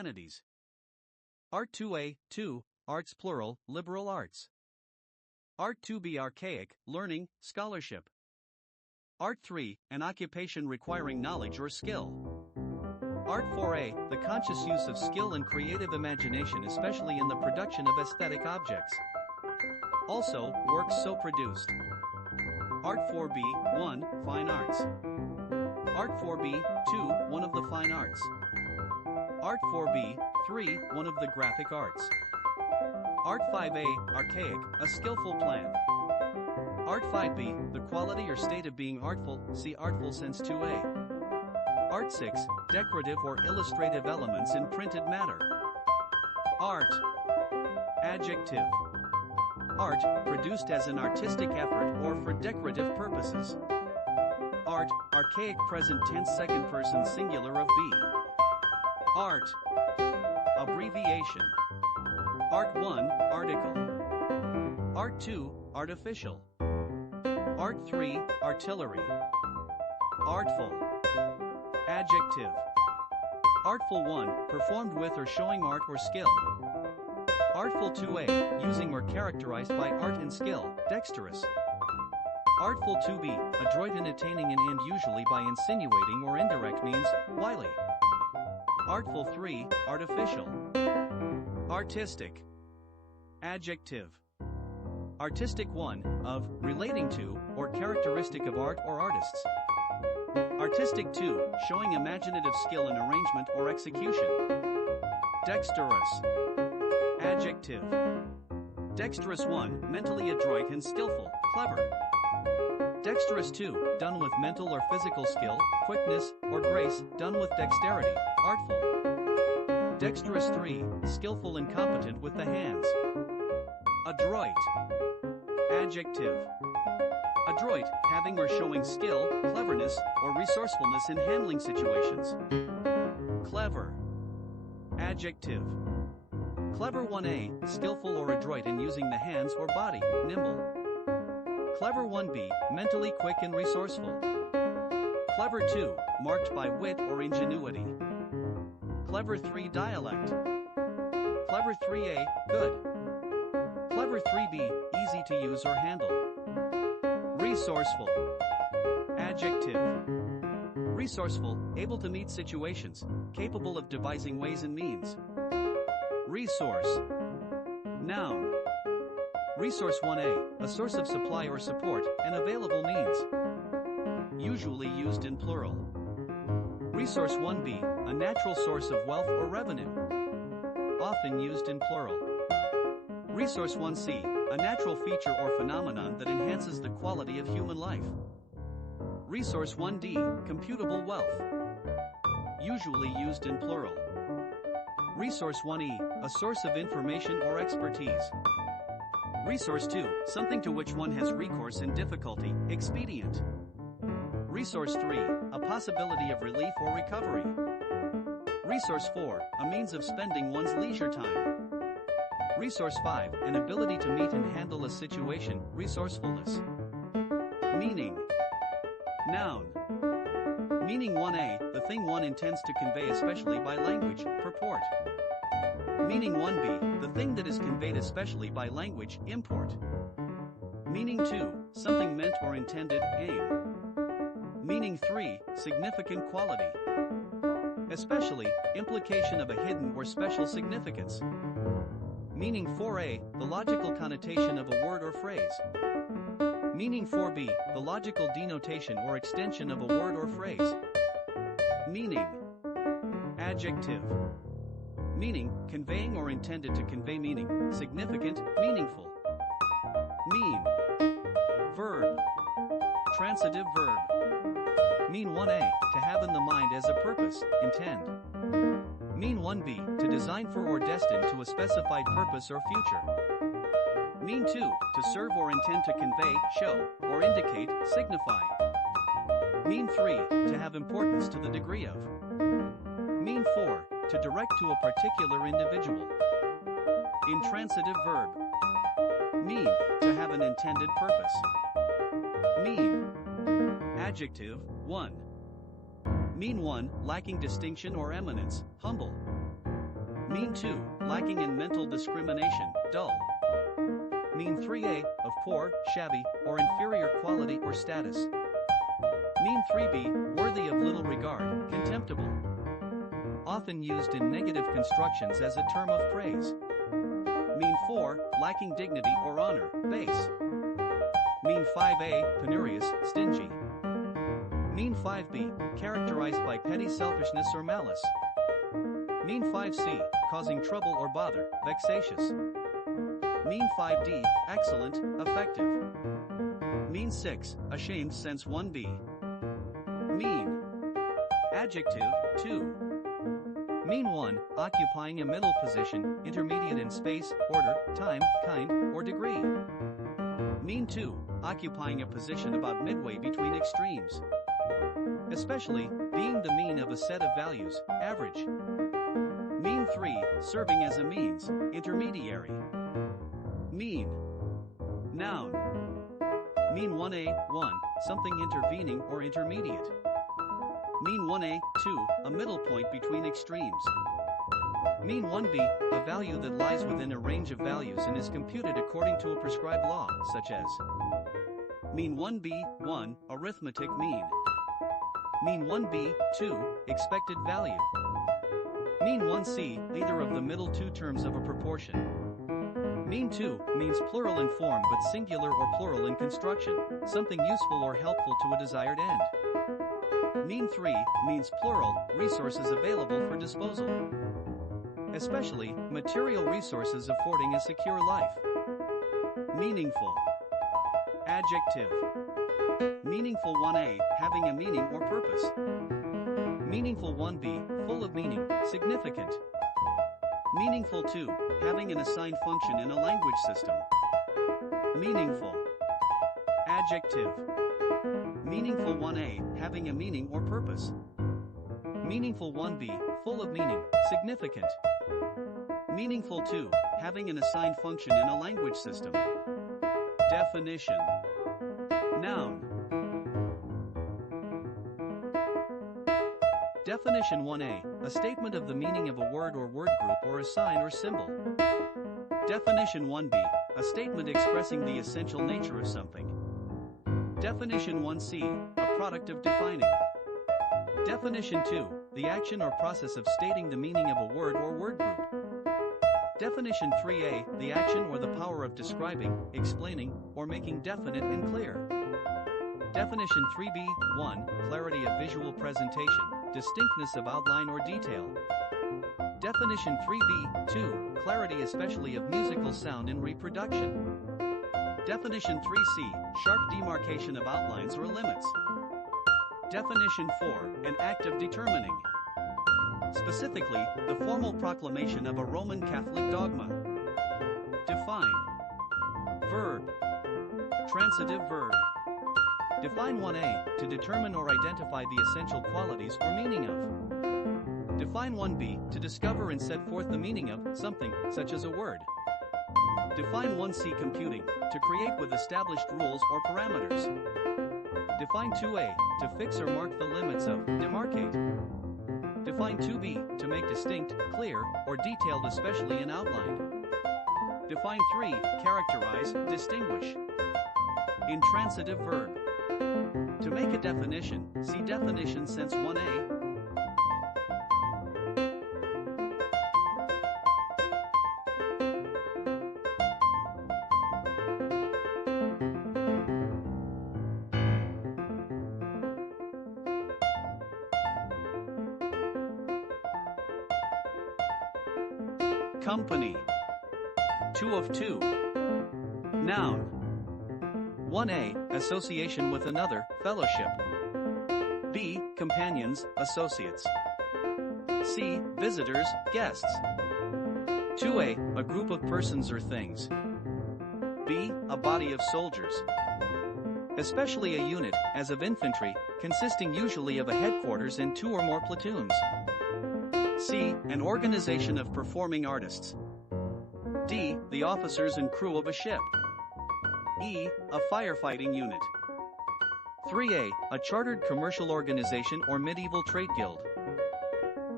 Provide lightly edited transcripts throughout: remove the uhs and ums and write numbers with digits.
humanities. Art 2A, 2, arts plural, liberal arts. Art 2B archaic, learning, scholarship. Art 3, an occupation requiring knowledge or skill. Art 4A, the conscious use of skill and creative imagination, especially in the production of aesthetic objects. Also, works so produced. Art 4B, 1, fine arts. Art 4B, 2, one of the fine arts. Art 4B, 3, one of the graphic arts. Art 5A, archaic, a skillful plan. Art 5B, the quality or state of being artful, see Artful Sense 2A. Art 6, decorative or illustrative elements in printed matter. Art. Adjective. Art, produced as an artistic effort or for decorative purposes. Art, archaic present tense second person singular of be. Art. Abbreviation. Art 1, article. Art 2, artificial. Art 3, artillery. Artful. Adjective. Artful 1, performed with or showing art or skill. Artful 2A, using or characterized by art and skill, dexterous. Artful 2B, adroit in attaining an end usually by insinuating or indirect means, wily. Artful 3, artificial. Artistic. Adjective. Artistic 1, of, relating to, or characteristic of art or artists. Artistic 2, showing imaginative skill in arrangement or execution. Dexterous. Adjective. Dexterous 1, mentally adroit and skillful, clever. Dexterous 2, done with mental or physical skill, quickness, or grace, done with dexterity, artful. Dexterous 3, skillful and competent with the hands. Adroit. Adjective. Adroit, having or showing skill, cleverness, or resourcefulness in handling situations. Clever. Adjective. Clever 1A, skillful or adroit in using the hands or body, nimble. Clever 1B, mentally quick and resourceful. Clever 2, marked by wit or ingenuity. Clever 3, dialect. Clever 3A, good. Clever 3B, easy to use or handle. Resourceful. Adjective. Resourceful, able to meet situations, capable of devising ways and means. Resource. Noun. Resource 1A, a source of supply or support, an available means. Usually used in plural. Resource 1B, a natural source of wealth or revenue. Often used in plural. Resource 1C, a natural feature or phenomenon that enhances the quality of human life. Resource 1D, computable wealth. Usually used in plural. Resource 1E, a source of information or expertise. Resource 2, something to which one has recourse in difficulty, expedient. Resource 3, a possibility of relief or recovery. Resource 4, a means of spending one's leisure time. Resource 5, an ability to meet and handle a situation, resourcefulness. Meaning. Noun. Meaning 1A, the thing one intends to convey especially by language, purport. Meaning 1B, the thing that is conveyed especially by language, import. Meaning 2, something meant or intended, aim. Meaning 3, significant quality. Especially, implication of a hidden or special significance. Meaning 4A, the logical connotation of a word or phrase. Meaning 4B, the logical denotation or extension of a word or phrase. Meaning. Adjective. Meaning, conveying or intended to convey meaning, significant, meaningful. Mean. Verb. Transitive verb. Mean 1A, to have in the mind as a purpose, intend. Mean 1B, to design for or destined to a specified purpose or future. Mean 2, to serve or intend to convey, show, or indicate, signify. Mean 3, to have importance to the degree of. Mean 4, to direct to a particular individual. Intransitive verb. Mean, to have an intended purpose. Mean. Adjective, 1. Mean 1, lacking distinction or eminence, humble. Mean 2, lacking in mental discrimination, dull. Mean 3a, of poor, shabby, or inferior quality or status. Mean 3b, worthy of little regard, contemptible. Often used in negative constructions as a term of praise. Mean 4, lacking dignity or honor, base. Mean 5a, penurious, stingy. Mean 5b, characterized by petty selfishness or malice. Mean 5c, causing trouble or bother, vexatious. Mean 5d, excellent, effective. Mean 6, ashamed sense 1b. Mean. Adjective, 2. Mean 1, occupying a middle position, intermediate in space, order, time, kind, or degree. Mean 2, occupying a position about midway between extremes. Especially, being the mean of a set of values, average. Mean 3, serving as a means, intermediary. Mean. Noun. Mean 1a, 1, something intervening or intermediate. Mean 1a, 2, a middle point between extremes. Mean 1b, a value that lies within a range of values and is computed according to a prescribed law, such as Mean 1b, 1, arithmetic mean. Mean 1b, 2, expected value. Mean 1c, either of the middle two terms of a proportion. Mean 2 means plural in form but singular or plural in construction, something useful or helpful to a desired end. Mean 3 means plural, resources available for disposal. Especially, material resources affording a secure life. Meaningful. Adjective. Meaningful 1a, having a meaning or purpose. Meaningful 1b, full of meaning, significant. Meaningful 2, having an assigned function in a language system. Meaningful. Adjective. Meaningful 1a, having a meaning or purpose. Meaningful 1b, full of meaning, significant. Meaningful 2, having an assigned function in a language system. Definition. Noun. Definition 1a, a statement of the meaning of a word or word group or a sign or symbol. Definition 1b, a statement expressing the essential nature of something. Definition 1c, a product of defining. Definition 2, the action or process of stating the meaning of a word or word group. Definition 3a, the action or the power of describing, explaining, or making definite and clear. Definition 3b, 1, clarity of visual presentation, distinctness of outline or detail. Definition 3b, 2, clarity especially of musical sound in reproduction. Definition 3c, sharp demarcation of outlines or limits. Definition 4, an act of determining. Specifically, the formal proclamation of a Roman Catholic dogma. Define. Verb. Transitive verb. Define 1a, to determine or identify the essential qualities or meaning of. Define 1b, to discover and set forth the meaning of something, such as a word. Define 1c, computing, to create with established rules or parameters. Define 2a, to fix or mark the limits of, demarcate. Define 2b, to make distinct, clear, or detailed especially in outline. Define 3, characterize, distinguish. Intransitive verb. To make a definition, see definition sense 1a. Company. 2 of 2. Noun. 1a, association with another, fellowship. B, companions, associates. C, visitors, guests. 2a, a group of persons or things. B, a body of soldiers. Especially a unit, as of infantry, consisting usually of a headquarters and 2 or more platoons. C, an organization of performing artists. D, the officers and crew of a ship. E, a firefighting unit. 3a, a chartered commercial organization or medieval trade guild.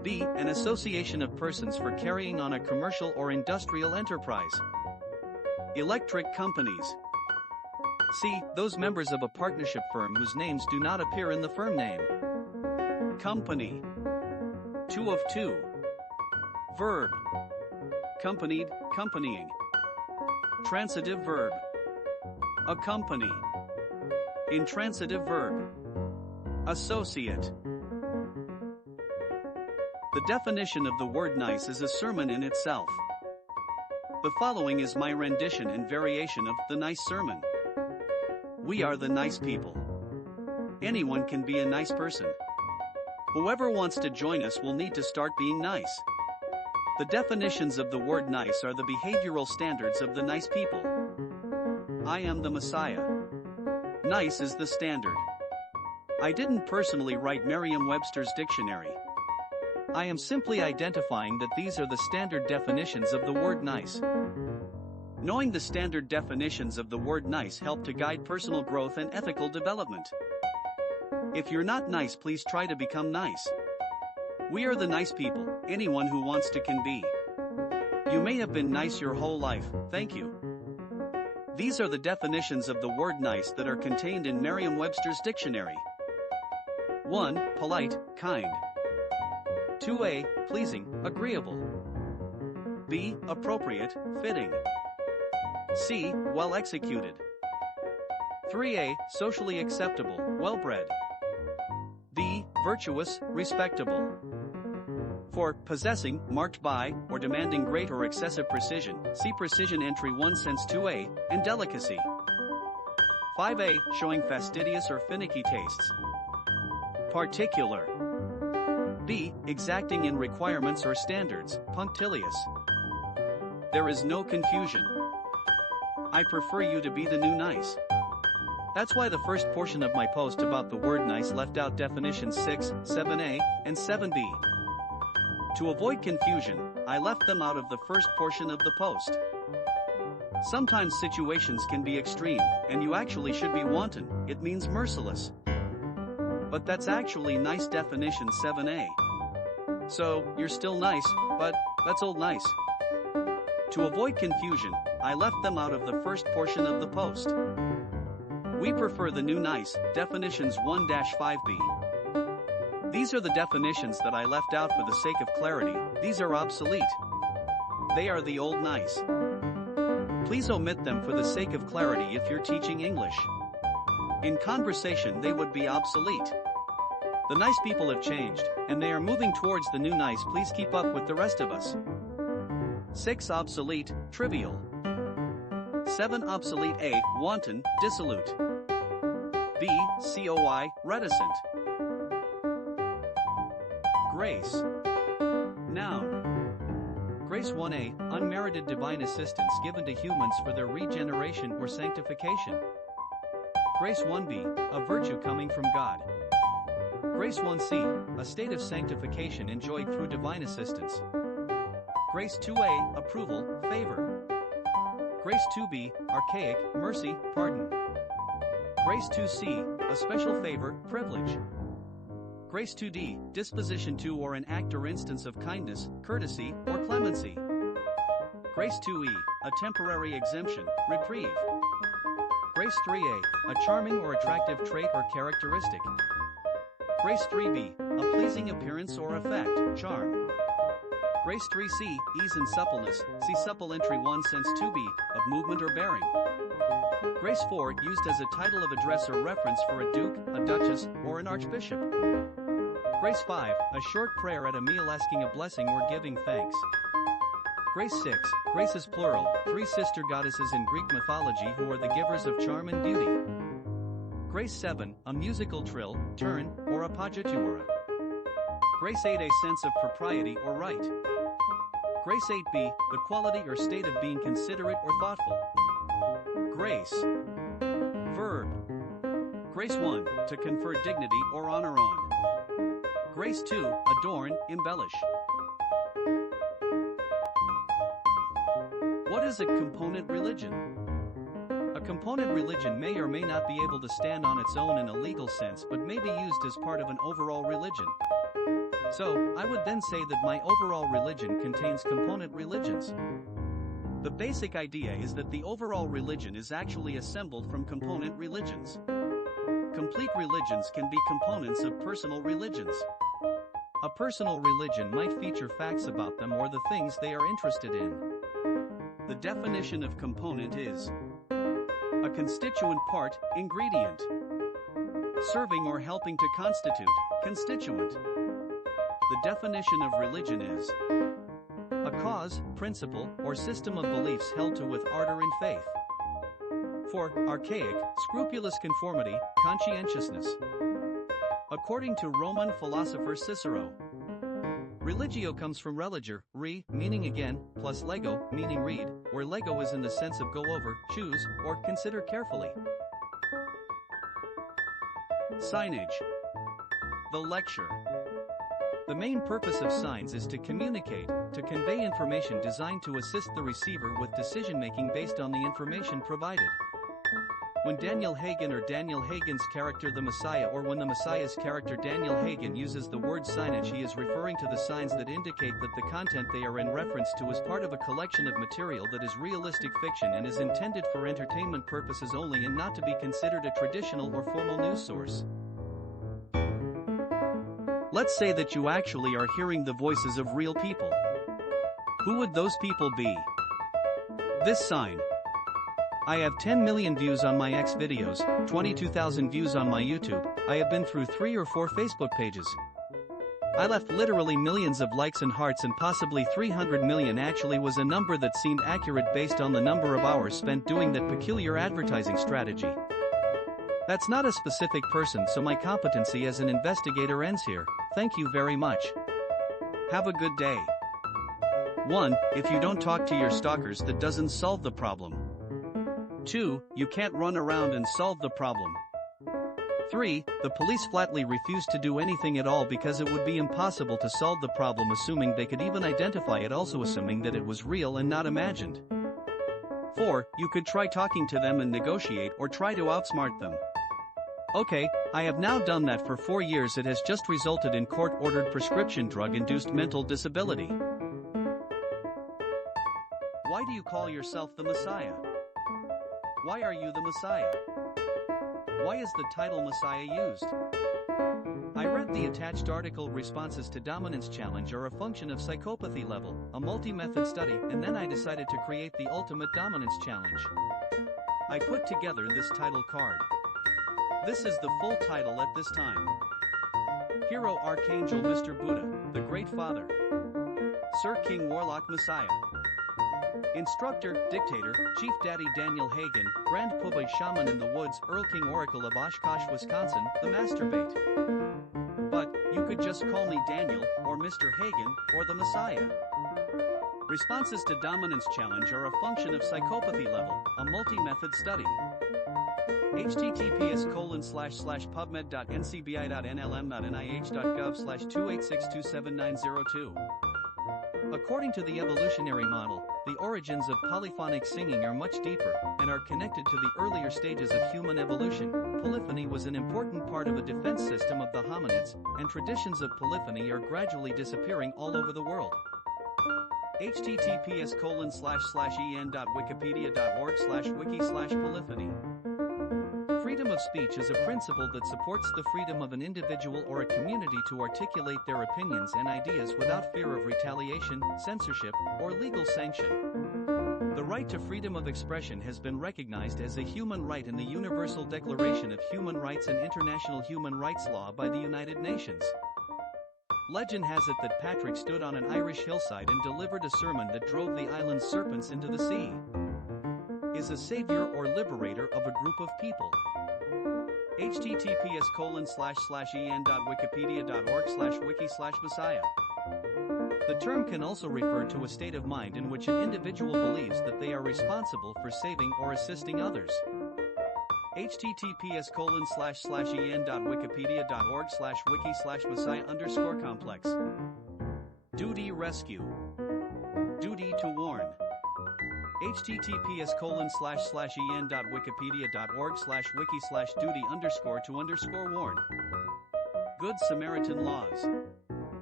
B. An association of persons for carrying on a commercial or industrial enterprise. Electric companies. C. Those members of a partnership firm whose names do not appear in the firm name. Company. 2 of 2. Verb. Companied, companying. Transitive verb. Accompany. Intransitive verb. Associate. The definition of the word nice is a sermon in itself. The following is my rendition and variation of the nice sermon. We are the nice people. Anyone can be a nice person. Whoever wants to join us will need to start being nice. The definitions of the word nice are the behavioral standards of the nice people. I am the Messiah. Nice is the standard. I didn't personally write Merriam-Webster's dictionary. I am simply identifying that these are the standard definitions of the word nice. Knowing the standard definitions of the word nice help to guide personal growth and ethical development. If you're not nice, please try to become nice. We are the nice people, anyone who wants to can be. You may have been nice your whole life, thank you. These are the definitions of the word nice that are contained in Merriam-Webster's dictionary. 1. Polite, kind. 2a. Pleasing, agreeable. B. Appropriate, fitting. C. Well executed. 3a. Socially acceptable, well-bred. D. Virtuous, respectable. 4. Possessing, marked by, or demanding great or excessive precision, see Precision Entry 1 Sense 2a, and delicacy. 5a. Showing fastidious or finicky tastes. Particular. B. Exacting in requirements or standards, punctilious. There is no confusion. I prefer you to be the new nice. That's why the first portion of my post about the word nice left out definitions 6, 7a, and 7b. To avoid confusion, I left them out of the first portion of the post. Sometimes situations can be extreme, and you actually should be wanton, it means merciless. But that's actually nice definition 7a. So, you're still nice, but that's old nice. To avoid confusion, I left them out of the first portion of the post. We prefer the new nice, definitions 1-5b. These are the definitions that I left out for the sake of clarity, these are obsolete. They are the old nice. Please omit them for the sake of clarity if you're teaching English. In conversation they would be obsolete. The nice people have changed, and they are moving towards the new nice. Please keep up with the rest of us. 6. Obsolete, trivial. 7. Obsolete. A. Wanton, dissolute. B. Coy, reticent. Grace. Noun. Grace 1a. Unmerited divine assistance given to humans for their regeneration or sanctification. Grace 1b. A virtue coming from God. Grace 1c. A state of sanctification enjoyed through divine assistance. Grace 2a. Approval, favor. Grace 2b. Archaic, mercy, pardon. Grace 2c. A special favor, privilege. Grace 2d. Disposition to or an act or instance of kindness, courtesy, or clemency. Grace 2e. A temporary exemption, reprieve. Grace 3a. A charming or attractive trait or characteristic. Grace 3b. A pleasing appearance or effect, charm. Grace 3c. Ease and suppleness, see Supple Entry 1 Sense 2b, of movement or bearing. Grace 4. Used as a title of address or reference for a duke, a duchess, or an archbishop. Grace 5. A short prayer at a meal asking a blessing or giving thanks. Grace 6. Graces plural, 3 sister goddesses in Greek mythology who are the givers of charm and beauty. Grace 7. A musical trill, turn, or appoggiatura. Grace 8. A sense of propriety or right. Grace 8b. The quality or state of being considerate or thoughtful. Grace. Verb. Grace 1. To confer dignity or honor on. Grace 2. Adorn, embellish. What is a component religion? A component religion may or may not be able to stand on its own in a legal sense but may be used as part of an overall religion. So, I would then say that my overall religion contains component religions. The basic idea is that the overall religion is actually assembled from component religions. Complete religions can be components of personal religions. A personal religion might feature facts about them or the things they are interested in. The definition of component is a constituent part, ingredient. Serving or helping to constitute, constituent. The definition of religion is a cause, principle, or system of beliefs held to with ardor and faith. For archaic, scrupulous conformity, conscientiousness. According to Roman philosopher Cicero, religio comes from religer, meaning again, plus lego, meaning read, where lego is in the sense of go over, choose, or consider carefully. Signage. The lecture. The main purpose of signs is to communicate, to convey information designed to assist the receiver with decision-making based on the information provided. When Daniel Hagen or Daniel Hagen's character the Messiah or when the Messiah's character Daniel Hagen uses the word signage, he is referring to the signs that indicate that the content they are in reference to is part of a collection of material that is realistic fiction and is intended for entertainment purposes only and not to be considered a traditional or formal news source. Let's say that you actually are hearing the voices of real people. Who would those people be? This sign. I have 10 million views on my X videos, 22,000 views on my YouTube, I have been through 3 or 4 Facebook pages. I left literally millions of likes and hearts, and possibly 300 million actually was a number that seemed accurate based on the number of hours spent doing that peculiar advertising strategy. That's not a specific person, so my competency as an investigator ends here. Thank you very much. Have a good day. 1. If you don't talk to your stalkers, that doesn't solve the problem. 2. You can't run around and solve the problem. 3. The police flatly refuse to do anything at all because it would be impossible to solve the problem, assuming they could even identify it, also assuming that it was real and not imagined. 4. You could try talking to them and negotiate or try to outsmart them. Okay, I have now done that for 4 years. It has just resulted in court-ordered prescription drug-induced mental disability. Why do you call yourself the Messiah? Why are you the Messiah? Why is the title Messiah used? I read the attached article. Responses to dominance challenge are a function of psychopathy level, a multi-method study, and then I decided to create the ultimate dominance challenge. I put together this title card. This is the full title at this time. Hero Archangel Mr. Buddha, the Great Father. Sir King Warlock Messiah. Instructor, Dictator, Chief Daddy Daniel Hagen, Grand Poobah Shaman in the Woods, Earl King Oracle of Oshkosh, Wisconsin, the Masturbate. But, you could just call me Daniel, or Mr. Hagen, or the Messiah. Responses to dominance challenge are a function of psychopathy level, a multi-method study. https://pubmed.ncbi.nlm.nih.gov/286279002. According to the evolutionary model, the origins of polyphonic singing are much deeper, and are connected to the earlier stages of human evolution. Polyphony was an important part of a defense system of the hominids, and traditions of polyphony are gradually disappearing all over the world. https://en.wikipedia.org/wiki/polyphony. Freedom of speech is a principle that supports the freedom of an individual or a community to articulate their opinions and ideas without fear of retaliation, censorship, or legal sanction. The right to freedom of expression has been recognized as a human right in the Universal Declaration of Human Rights and International Human Rights Law by the United Nations. Legend has it that Patrick stood on an Irish hillside and delivered a sermon that drove the island's serpents into the sea. Is a savior or liberator of a group of people. https://en.wikipedia.org/wiki/messiah. The term can also refer to a state of mind in which an individual believes that they are responsible for saving or assisting others. https://en.wikipedia.org/wiki/messiah_complex. Duty rescue. Duty to warn. https://en.wikipedia.org/wiki/duty_to_warn. Good Samaritan laws.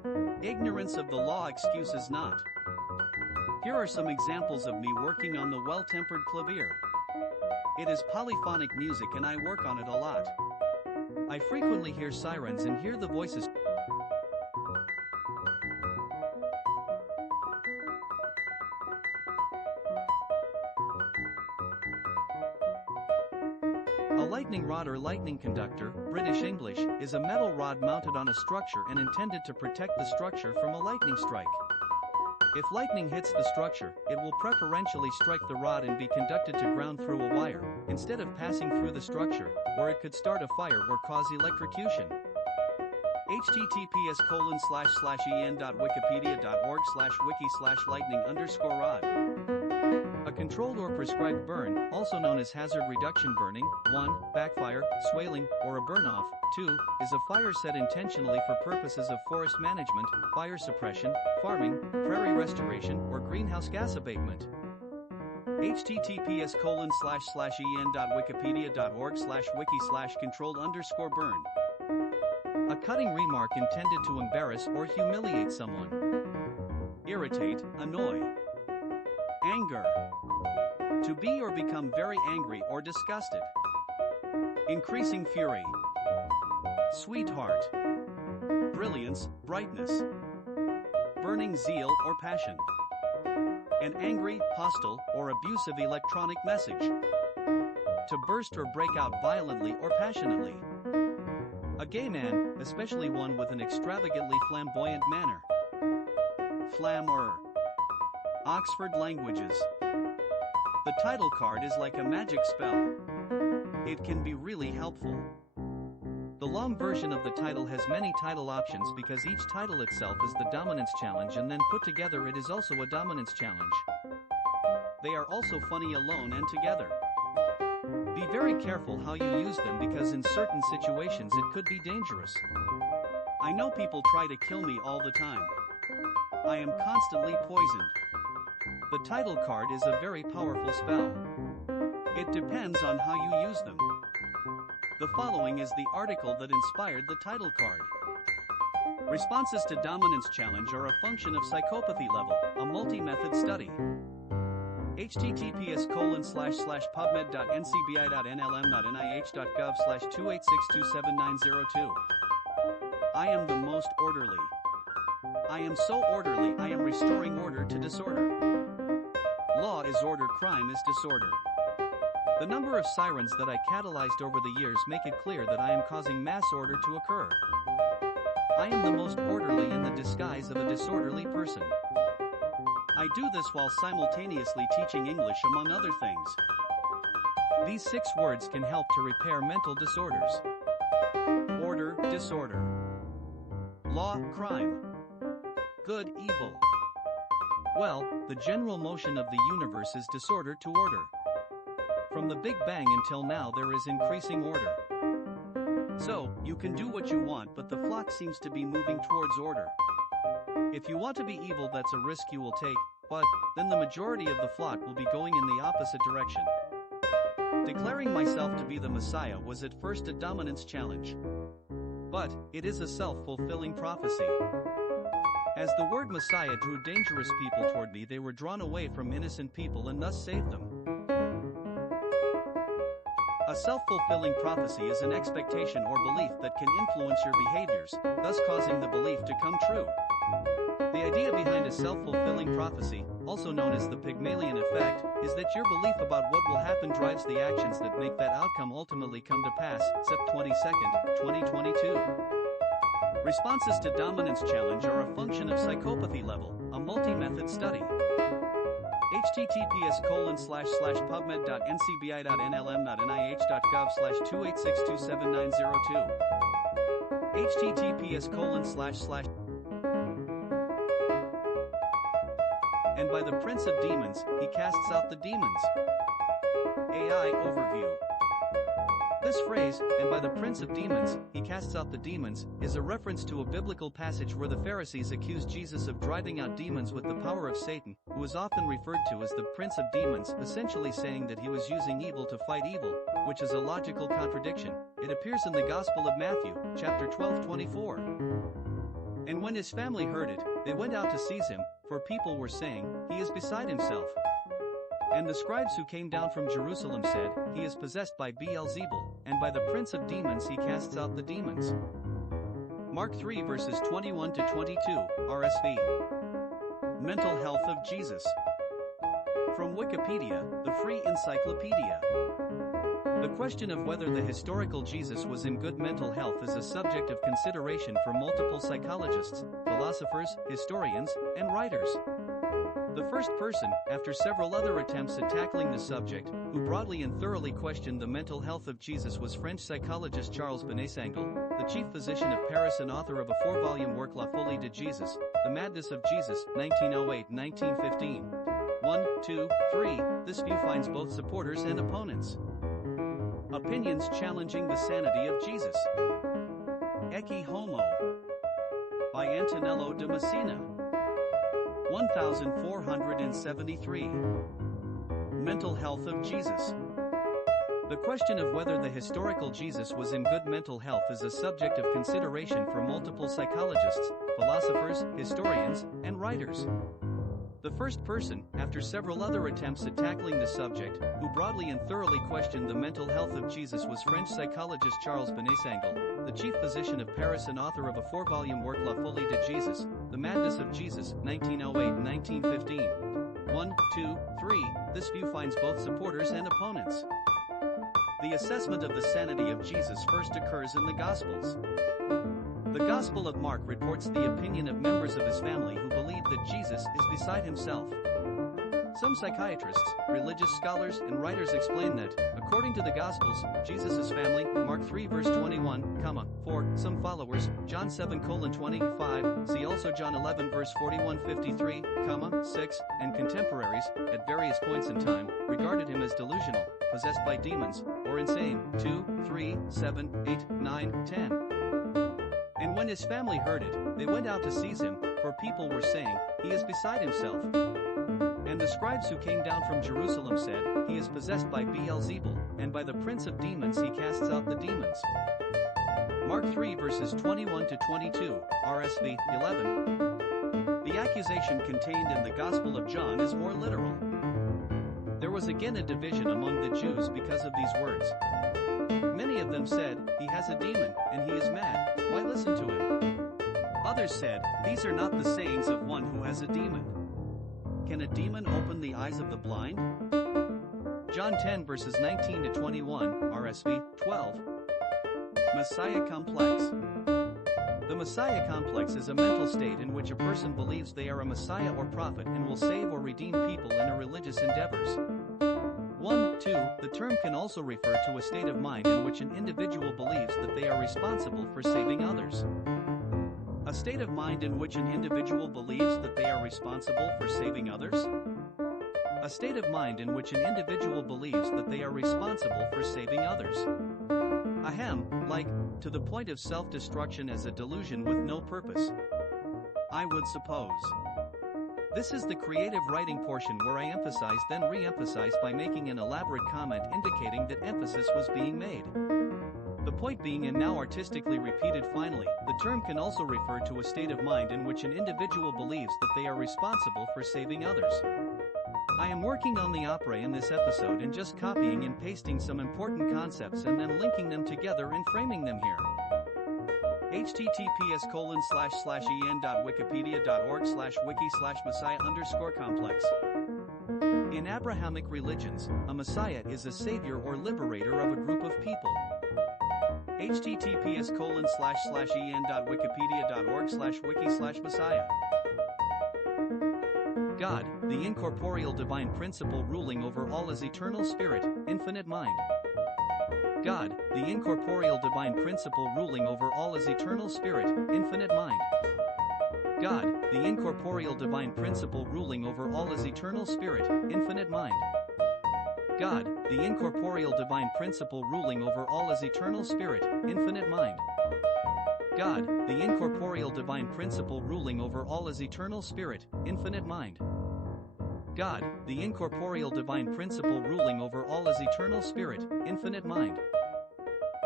Ignorance of the law excuses not. Here are some examples of me working on the well-tempered clavier. It is polyphonic music and I work on it a lot. I frequently hear sirens and hear the voices. A lightning rod or lightning conductor, British English, is a metal rod mounted on a structure and intended to protect the structure from a lightning strike. If lightning hits the structure, it will preferentially strike the rod and be conducted to ground through a wire, instead of passing through the structure, where it could start a fire or cause electrocution. https://en.wikipedia.org/wiki/lightning_rod. A controlled or prescribed burn, also known as hazard reduction burning, 1. Backfire, swaling, or a burn-off, 2. Is a fire set intentionally for purposes of forest management, fire suppression, farming, prairie restoration, or greenhouse gas abatement. https://en.wikipedia.org/wiki/controlled_burn. A cutting remark intended to embarrass or humiliate someone. Irritate, annoy. Anger. To be or become very angry or disgusted. Increasing fury. Sweetheart. Brilliance, brightness. Burning zeal or passion. An angry, hostile, or abusive electronic message. To burst or break out violently or passionately. A gay man, especially one with an extravagantly flamboyant manner. Flammer. Oxford Languages. The title card is like a magic spell. It can be really helpful. The long version of the title has many title options because each title itself is the dominance challenge, and then put together it is also a dominance challenge. They are also funny alone and together. Be very careful how you use them because in certain situations it could be dangerous. I know people try to kill me all the time. I am constantly poisoned. The title card is a very powerful spell. It depends on how you use them. The following is the article that inspired the title card. Responses to Dominance Challenge are a function of psychopathy level, a multi-method study. https://pubmed.ncbi.nlm.nih.gov/286279002. I am the most orderly. I am so orderly I am restoring order to disorder. Law is order, crime is disorder. The number of sirens that I catalyzed over the years make it clear that I am causing mass order to occur. I am the most orderly in the disguise of a disorderly person. I do this while simultaneously teaching English among other things. These 6 words can help to repair mental disorders. Order, disorder. Law, crime. Good, evil. Well, the general motion of the universe is disorder to order. From the Big Bang until now there is increasing order. So, you can do what you want, but the flock seems to be moving towards order. If you want to be evil, that's a risk you will take, but then the majority of the flock will be going in the opposite direction. Declaring myself to be the Messiah was at first a dominance challenge. But it is a self-fulfilling prophecy. As the word Messiah drew dangerous people toward me, they were drawn away from innocent people and thus saved them. A self-fulfilling prophecy is an expectation or belief that can influence your behaviors, thus causing the belief to come true. The idea behind a self-fulfilling prophecy, also known as the Pygmalion effect, is that your belief about what will happen drives the actions that make that outcome ultimately come to pass. Sept 22nd, 2022. Responses to Dominance Challenge are a function of psychopathy level, a multi-method study. https://pubmed.ncbi.nlm.nih.gov/286279002. https:// And by the Prince of Demons, he casts out the demons. AI Overview. This phrase, and by the Prince of Demons, he casts out the demons, is a reference to a biblical passage where the Pharisees accused Jesus of driving out demons with the power of Satan, who is often referred to as the Prince of Demons, essentially saying that he was using evil to fight evil, which is a logical contradiction. It appears in the Gospel of Matthew, chapter 12:24. And when his family heard it, they went out to seize him, for people were saying, "He is beside himself." And the scribes who came down from Jerusalem said, "He is possessed by Beelzebul, and by the prince of demons he casts out the demons." Mark 3 verses 21 to 22, RSV. Mental health of Jesus. From Wikipedia, the free encyclopedia. The question of whether the historical Jesus was in good mental health is a subject of consideration for multiple psychologists, philosophers, historians, and writers. The first person, after several other attempts at tackling the subject, who broadly and thoroughly questioned the mental health of Jesus was French psychologist Charles Benesangle, the chief physician of Paris and author of a 4-volume work La Folie de Jesus, The Madness of Jesus, 1908-1915. 1, 2, 3, this view finds both supporters and opponents. Opinions challenging the sanity of Jesus. Ecce Homo. By Antonello de Messina. 1473. Mental health of Jesus. The question of whether the historical Jesus was in good mental health is a subject of consideration for multiple psychologists, philosophers, historians, and writers. The first person, after several other attempts at tackling the subject, who broadly and thoroughly questioned the mental health of Jesus was French psychologist Charles Benesangle, the chief physician of Paris and author of a 4-volume work La Folie de Jesus, The Madness of Jesus, 1908-1915. 1, 2, 3, this view finds both supporters and opponents. The assessment of the sanity of Jesus first occurs in the Gospels. The Gospel of Mark reports the opinion of members of his family who believe that Jesus is beside himself. Some psychiatrists, religious scholars, and writers explain that, according to the Gospels, Jesus' family, Mark 3 verse 21, 4, some followers, John 7:25, see also John 11 verse 41-53, 6, and contemporaries, at various points in time, regarded him as delusional, possessed by demons, or insane, 2, 3, 7, 8, 9, 10. And when his family heard it, they went out to seize him, for people were saying, "He is beside himself." And the scribes who came down from Jerusalem said, "He is possessed by Beelzebul, and by the prince of demons he casts out the demons." Mark 3 verses 21 to 22, RSV 11. The accusation contained in the Gospel of John is more literal. There was again a division among the Jews because of these words. Many of them said, "He has a demon, and he is mad, why listen to him?" Others said, "These are not the sayings of one who has a demon. Can a demon open the eyes of the blind?" John 10 verses 19 to 21, RSV 12. Messiah complex. The Messiah complex is a mental state in which a person believes they are a Messiah or prophet and will save or redeem people in a religious endeavors. 1, 2, the term can also refer to a state of mind in which an individual believes that they are responsible for saving others. A state of mind in which an individual believes that they are responsible for saving others? A state of mind in which an individual believes that they are responsible for saving others. Ahem, like, to the point of self-destruction as a delusion with no purpose. I would suppose. This is the creative writing portion where I emphasize then re-emphasize by making an elaborate comment indicating that emphasis was being made. The point being and now artistically repeated finally, the term can also refer to a state of mind in which an individual believes that they are responsible for saving others. I am working on the opera in this episode and just copying and pasting some important concepts and then linking them together and framing them here. https://en.wikipedia.org/wiki/messiah_complex. In Abrahamic religions, a Messiah is a savior or liberator of a group of people. https://en.wikipedia.org/wiki/messiah. God, the incorporeal divine principle ruling over all is eternal spirit, infinite mind. God, the incorporeal divine principle ruling over all is eternal spirit, infinite mind. God, the incorporeal divine principle ruling over all is eternal spirit, infinite mind. God, the incorporeal divine principle ruling over all is eternal spirit, infinite mind. God, the incorporeal divine principle ruling over all is eternal spirit, infinite mind. God, the incorporeal divine principle ruling over all is eternal spirit, infinite mind.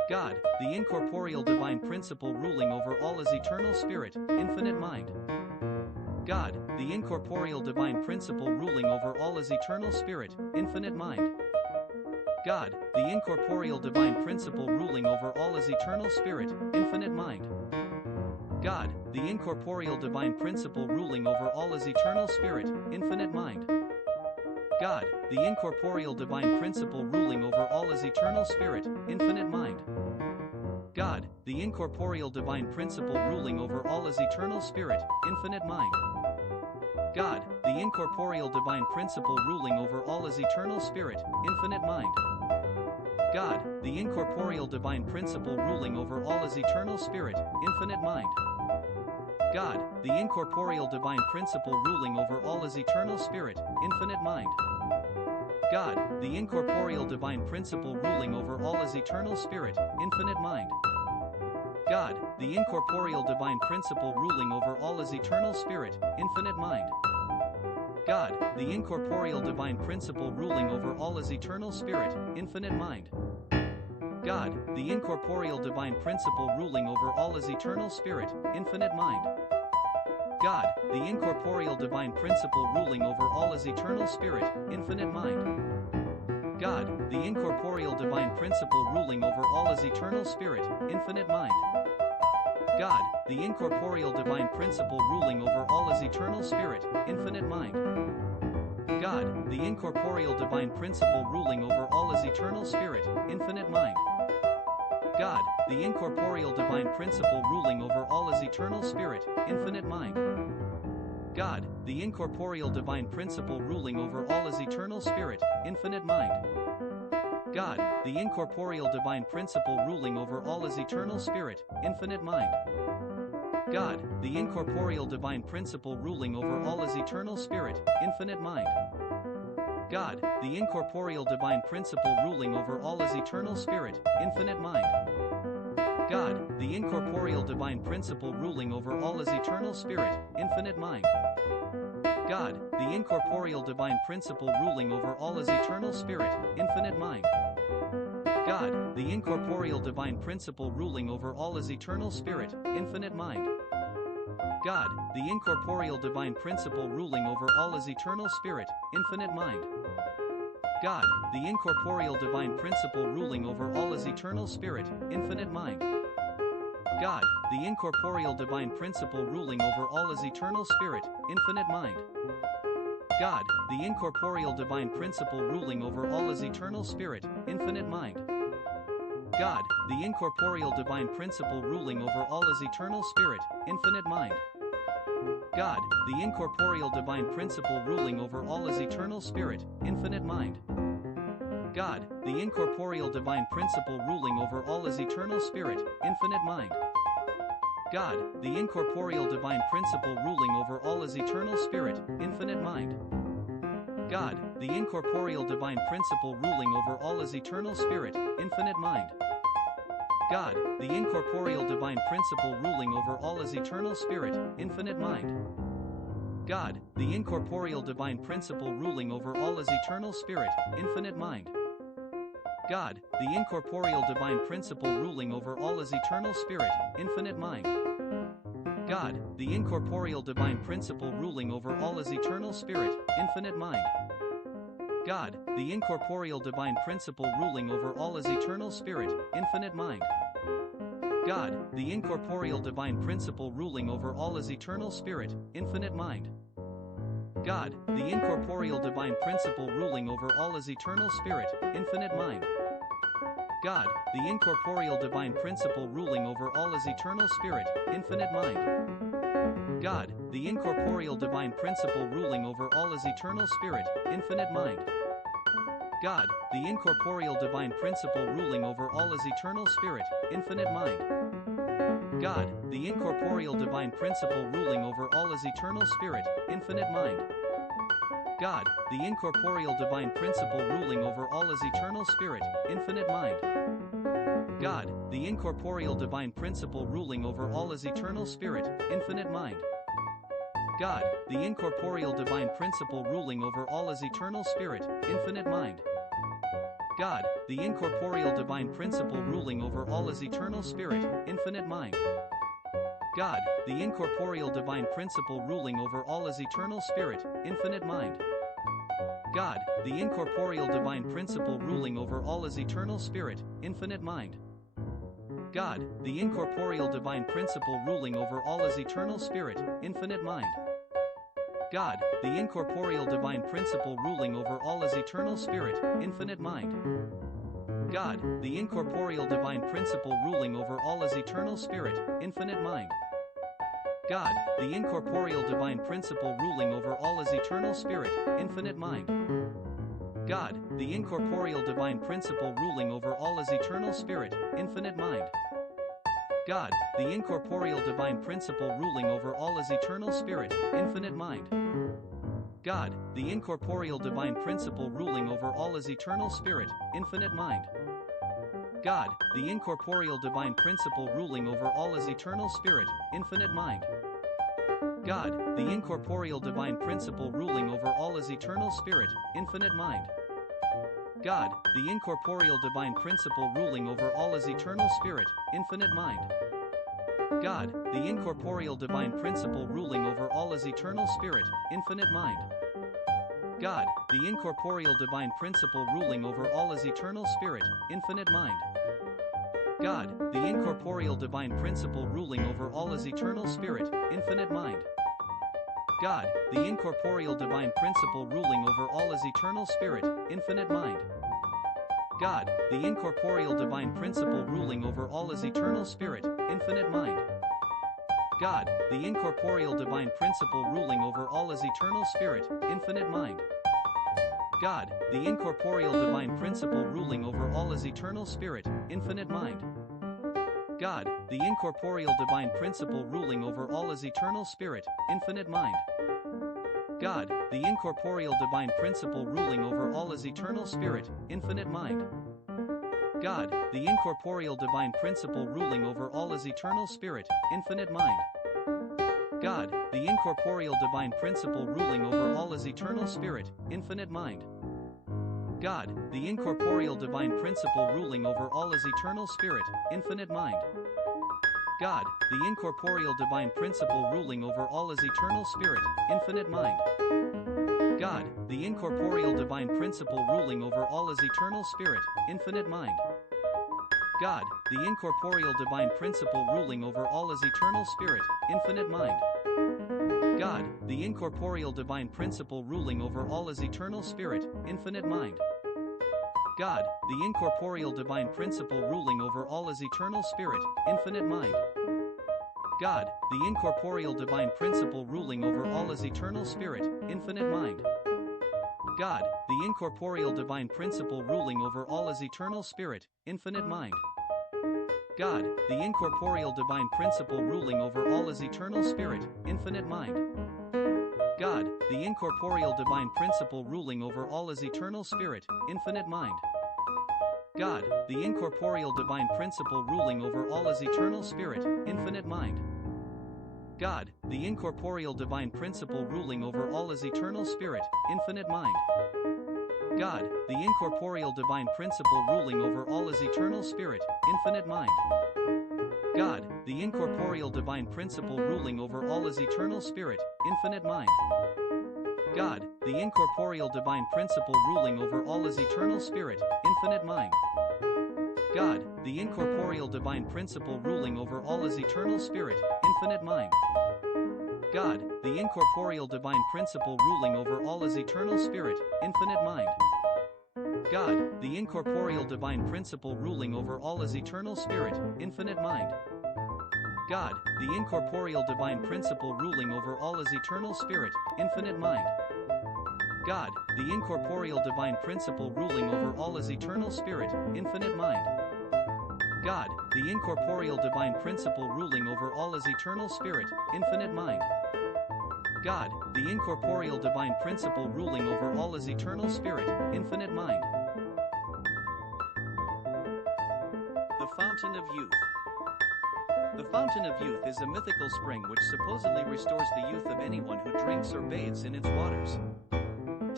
God, the incorporeal divine principle ruling over all is eternal spirit, infinite mind. God, the incorporeal divine principle ruling over all is eternal spirit, infinite mind. God, the incorporeal divine principle ruling over all is eternal spirit, infinite mind. God, the incorporeal divine principle ruling over all is eternal spirit, infinite mind. God, the incorporeal divine principle ruling over all is eternal spirit, infinite mind. God, the incorporeal divine principle ruling over all is eternal spirit, infinite mind. God, the incorporeal divine principle ruling over all is eternal spirit, infinite mind. God, the incorporeal divine principle ruling over all is eternal spirit, infinite mind. God, the incorporeal divine principle ruling over all is eternal spirit, infinite mind. God, the incorporeal divine principle ruling over all is eternal spirit, infinite mind. God, the incorporeal divine principle ruling over all is eternal spirit, infinite mind. God, the incorporeal divine principle ruling over all is eternal spirit, infinite mind. God, the incorporeal divine principle ruling over all is eternal spirit, infinite mind. God, the incorporeal divine principle ruling over all is eternal spirit, infinite mind. God, the incorporeal divine principle ruling over all is eternal spirit, infinite mind. God, the incorporeal divine principle ruling over all is eternal spirit, infinite mind. God, the incorporeal divine principle ruling over all is eternal spirit, infinite mind. God, the incorporeal divine principle ruling over all is eternal spirit, infinite mind. God, the incorporeal divine principle ruling over all is eternal spirit, infinite mind. God, the incorporeal divine principle ruling over all is eternal spirit, infinite mind. God, the incorporeal divine principle ruling over all is eternal spirit, infinite mind. God, the incorporeal divine principle ruling over all is eternal spirit, infinite mind. God, the incorporeal divine principle ruling over all is eternal spirit, infinite mind. God, the incorporeal divine principle ruling over all is eternal spirit, infinite mind. God, the incorporeal divine principle ruling over all is eternal spirit, infinite mind. God, the incorporeal divine principle ruling over all is eternal spirit, infinite mind. God, the incorporeal divine principle ruling over all is eternal spirit, infinite mind. God, the incorporeal divine principle ruling over all is eternal spirit, infinite mind. God, the incorporeal divine principle ruling over all is eternal spirit, infinite mind. God, the incorporeal divine principle ruling over all is eternal spirit, infinite mind. God, the incorporeal divine principle ruling over all is eternal spirit, infinite mind. God, the incorporeal divine principle ruling over all is eternal spirit, infinite mind. God, the incorporeal divine principle ruling over all is eternal spirit, infinite mind. God, the incorporeal divine principle ruling over all is eternal spirit, infinite mind. God, the incorporeal divine principle ruling over all is eternal spirit, infinite mind. God, the incorporeal divine principle ruling over all is eternal spirit, infinite mind. God, the incorporeal divine principle ruling over all is eternal spirit, infinite mind. God, the incorporeal divine principle ruling over all is eternal spirit, infinite mind. God, the incorporeal divine principle ruling over all is eternal spirit, infinite mind. God, the incorporeal divine principle ruling over all is eternal spirit, infinite mind. God, the incorporeal divine principle ruling over all is eternal spirit, infinite mind. God, the incorporeal divine principle ruling over all is eternal spirit, infinite mind. God, the incorporeal divine principle ruling over all is eternal spirit, infinite mind. God, the incorporeal divine principle ruling over all is eternal spirit, infinite mind. God, the incorporeal divine principle ruling over all is eternal spirit, infinite mind. God, the incorporeal divine principle ruling over all is eternal spirit, infinite mind. God, the incorporeal divine principle ruling over all is eternal spirit, infinite mind. God, the incorporeal divine principle ruling over all is eternal spirit, infinite mind. God, the incorporeal divine principle ruling over all is eternal spirit, infinite mind. God, the incorporeal divine principle ruling over all is eternal spirit, infinite mind. God, the incorporeal divine principle ruling over all is eternal spirit, infinite mind. God, the incorporeal divine principle ruling over all is eternal spirit, infinite mind. God, the incorporeal divine principle ruling over all is eternal spirit, infinite mind. God, the incorporeal divine principle ruling over all is eternal spirit, infinite mind. God, the incorporeal divine principle ruling over all is eternal spirit, infinite mind. God, the incorporeal divine principle ruling over all is eternal spirit, infinite mind. God, the incorporeal divine principle ruling over all is eternal spirit, infinite mind. God, the incorporeal divine principle ruling over all is eternal spirit, infinite mind. God, the incorporeal divine principle ruling over all is eternal spirit, infinite mind. God, the incorporeal divine principle ruling over all is eternal spirit, infinite mind. God, the incorporeal divine principle ruling over all is eternal spirit, infinite mind. God, the incorporeal divine principle ruling over all is eternal spirit, infinite mind. God, the incorporeal divine principle ruling over all is eternal spirit, infinite mind. God, the incorporeal divine principle ruling over all is eternal spirit, infinite mind. God, the incorporeal divine principle ruling over all is eternal spirit, infinite mind. God, the incorporeal divine principle ruling over all is eternal spirit, infinite mind. God, the incorporeal divine principle ruling over all is eternal spirit, infinite mind. God, the incorporeal divine principle ruling over all is eternal spirit, infinite mind. God, the incorporeal divine principle ruling over all is eternal spirit, infinite mind. God, the incorporeal divine principle ruling over all is eternal spirit, infinite mind. God, the incorporeal divine principle ruling over all is eternal spirit, infinite mind. God, the incorporeal divine principle ruling over all is eternal spirit, infinite mind. God, the incorporeal divine principle ruling over all is eternal spirit, infinite mind. God, the incorporeal divine principle ruling over all is eternal spirit, infinite mind. God, the incorporeal divine principle ruling over all is eternal spirit, infinite mind. God, the incorporeal divine principle ruling over all is eternal spirit, infinite mind. God, the incorporeal divine principle ruling over all is eternal spirit, infinite mind. God, the incorporeal divine principle ruling over all is eternal spirit, infinite mind. God, the incorporeal divine principle ruling over all is eternal spirit, infinite mind. God, the incorporeal divine principle ruling over all is eternal spirit, infinite mind. God, the incorporeal divine principle ruling over all is eternal spirit, infinite mind. God, the incorporeal divine principle ruling over all is eternal spirit, infinite mind. God, the incorporeal divine principle ruling over all is eternal spirit, infinite mind. God, the incorporeal divine principle ruling over all is eternal spirit, infinite mind. God, the incorporeal divine principle ruling over all is eternal spirit, infinite mind. God, the incorporeal divine principle ruling over all is eternal spirit, infinite mind. God, the incorporeal divine principle ruling over all is eternal spirit, infinite mind. God, the incorporeal divine principle ruling over all is eternal spirit, infinite mind. God, the incorporeal divine principle ruling over all is eternal spirit, infinite mind. God, the incorporeal divine principle ruling over all is eternal spirit, infinite mind. God, the incorporeal divine principle ruling over all is eternal spirit, infinite mind. God, the incorporeal divine principle ruling over all is eternal spirit, infinite mind. God, the incorporeal divine principle ruling over all is eternal spirit, infinite mind. God, the incorporeal divine principle ruling over all is eternal spirit, infinite mind. The Fountain of Youth. The Fountain of Youth is a mythical spring which supposedly restores the youth of anyone who drinks or bathes in its waters.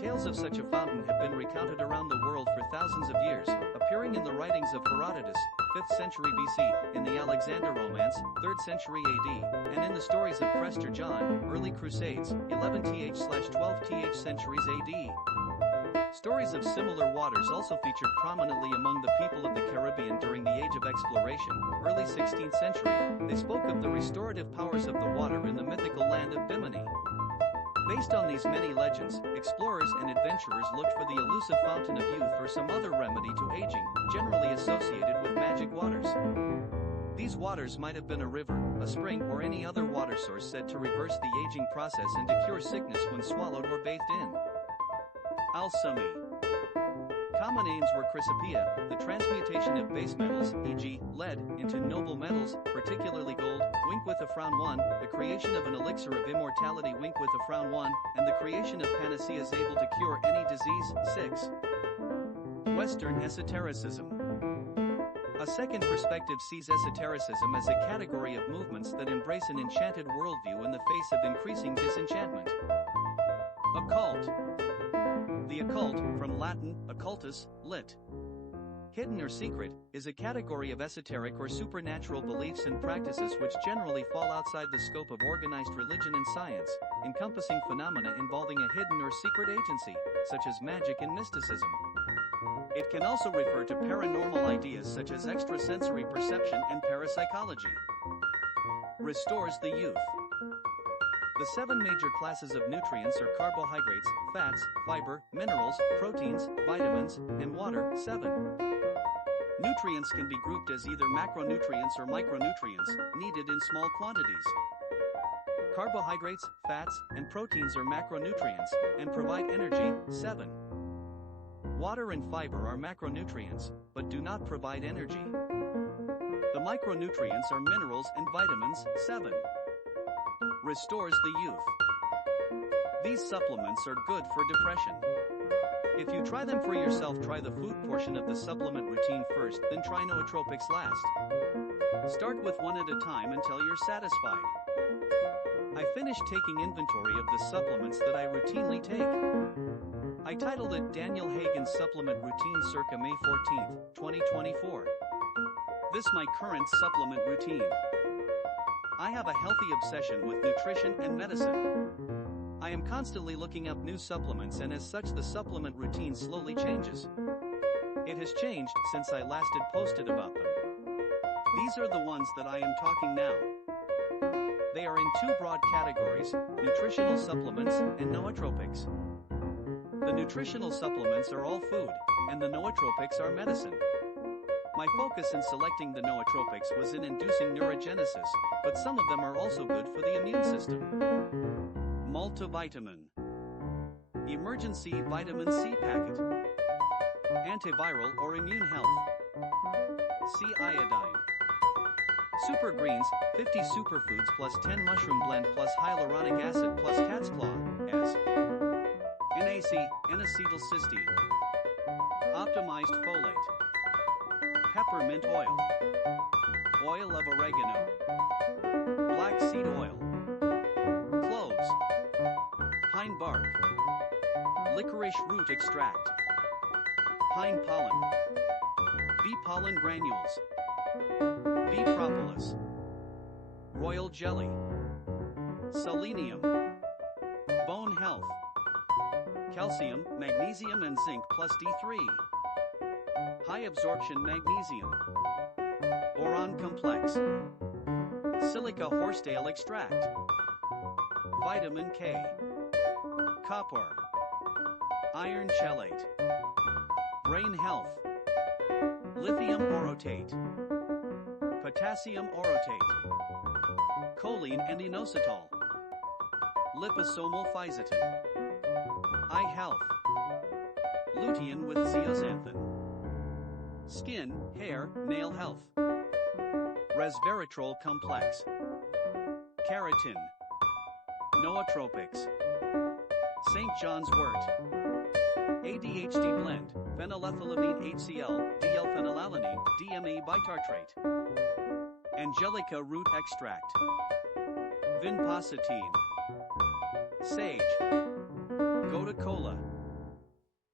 Tales of such a fountain have been recounted around the world for thousands of years, appearing in the writings of Herodotus, 5th century BC, in the Alexander Romance, 3rd century AD, and in the stories of Prester John, early Crusades, 11th-12th centuries AD. Stories of similar waters also featured prominently among the people of the Caribbean during the Age of Exploration, early 16th century. They spoke of the restorative powers of the water in the mythical land of Bimini. Based on these many legends, explorers and adventurers looked for the elusive fountain of youth or some other remedy to aging, generally associated with magic waters. These waters might have been a river, a spring, or any other water source said to reverse the aging process and to cure sickness when swallowed or bathed in. Alchemy. Common aims were chrysopoeia, the transmutation of base metals, e.g., lead, into noble metals, particularly gold, wink with a frown 1, the creation of an elixir of immortality, wink with a frown 1, and the creation of panaceas able to cure any disease. 6. Western esotericism. A second perspective sees esotericism as a category of movements that embrace an enchanted worldview in the face of increasing disenchantment. Occult. The occult, from Latin, occultus, lit. Hidden or secret, is a category of esoteric or supernatural beliefs and practices which generally fall outside the scope of organized religion and science, encompassing phenomena involving a hidden or secret agency, such as magic and mysticism. It can also refer to paranormal ideas such as extrasensory perception and parapsychology. Restores the youth. The 7 major classes of nutrients are carbohydrates, fats, fiber, minerals, proteins, vitamins, and water. 7. Nutrients can be grouped as either macronutrients or micronutrients, needed in small quantities. Carbohydrates, fats, and proteins are macronutrients, and provide energy. 7. Water and fiber are macronutrients, but do not provide energy. The micronutrients are minerals and vitamins. 7. Restores the youth. These supplements are good for depression. If you try them for yourself, try the food portion of the supplement routine first, then try nootropics last. Start with one at a time until you're satisfied. I finished taking inventory of the supplements that I routinely take. I titled it Daniel Hagen Supplement Routine circa May 14, 2024. This my current supplement routine. I have a healthy obsession with nutrition and medicine. I am constantly looking up new supplements, and as such the supplement routine slowly changes. It has changed since I last had posted about them. These are the ones that I am talking now. They are in 2 broad categories, nutritional supplements and nootropics. The nutritional supplements are all food, and the nootropics are medicine. My focus in selecting the nootropics was in inducing neurogenesis, but some of them are also good for the immune system. Multivitamin. Emergency Vitamin C Packet. Antiviral or immune health. C iodine. Super Greens, 50 superfoods plus 10 mushroom blend plus hyaluronic acid plus cat's claw, S. NAC, N-acetylcysteine. Optimized folate. Peppermint oil. Oil of oregano. Black seed oil. Cloves. Pine bark. Licorice root extract. Pine pollen. Bee pollen granules. Bee propolis. Royal jelly. Selenium. Bone health. Calcium, magnesium and zinc plus D3. High absorption magnesium. Boron complex. Silica horsetail extract. Vitamin K. Copper. Iron chelate. Brain health. Lithium orotate. Potassium orotate. Choline and inositol. Liposomal fisetin. Eye health. Lutein with zeaxanthin. Skin, hair, nail health. Resveratrol complex. Keratin. Nootropics. St. John's wort. ADHD blend, phenylethylamine HCl, D-L-phenylalanine, DMA bitartrate. Angelica root extract. Vinpocetine. Sage. Gotu kola.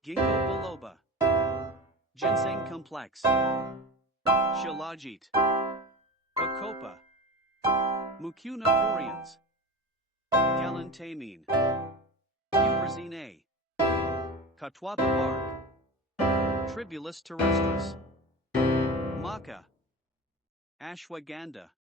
Ginkgo biloba, Ginseng complex, Shilajit, Bacopa, Mucuna pruriens, Galantamine, Huperzine A, Catawba bark, Tribulus terrestris, Maca, Ashwagandha.